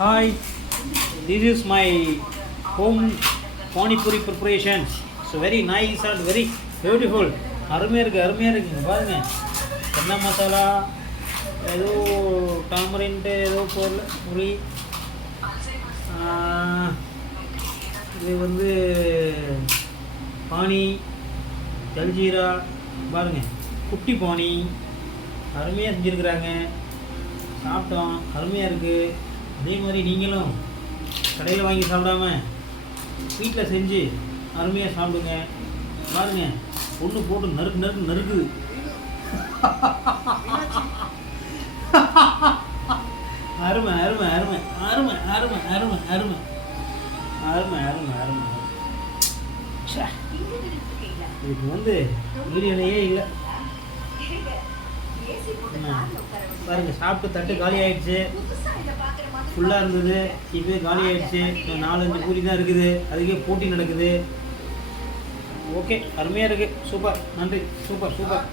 Hi this is my home pani puri preparation so very nice and very beautiful அருமையாக இருக்குது அருமையாக இருக்குங்க பாருங்கள் என்ன மசாலா? ஏதோ டாமரின்ட்டு ஏதோ பொருள் புளி இது வந்து பானி ஜல்ஜீரா. பாருங்கள் குட்டி பானி. அருமையாக செஞ்சுருக்குறாங்க. சாப்பிட்டோம். அருமையாக இருக்குது அதே மாதிரி நீங்களும் கடையில் வாங்கி சாப்பிடாம வீட்டில் செஞ்சு அருமையாக சாப்பிடுங்க. பாருங்க ஒன்று போட்டு நறுக்கு நறுக்கு நறுக்குது அருமை அருமை அருமை அருமை அருமை அருமை அருமை. அருமை அருமை அருமை இதுக்கு வந்து வீடியோலையே இல்லை? பாருங்க சாப்பிட்டு தட்டு காலி ஆயிடுச்சு. ஃபுல்லாக இருந்தது. இப்போ காலி ஆகிடுச்சு நாலஞ்சு பூரி தான் இருக்குது. அதுக்கே போட்டி நடக்குது. ஓகே அருமையாக இருக்குது சூப்பர். நன்றி. Super super.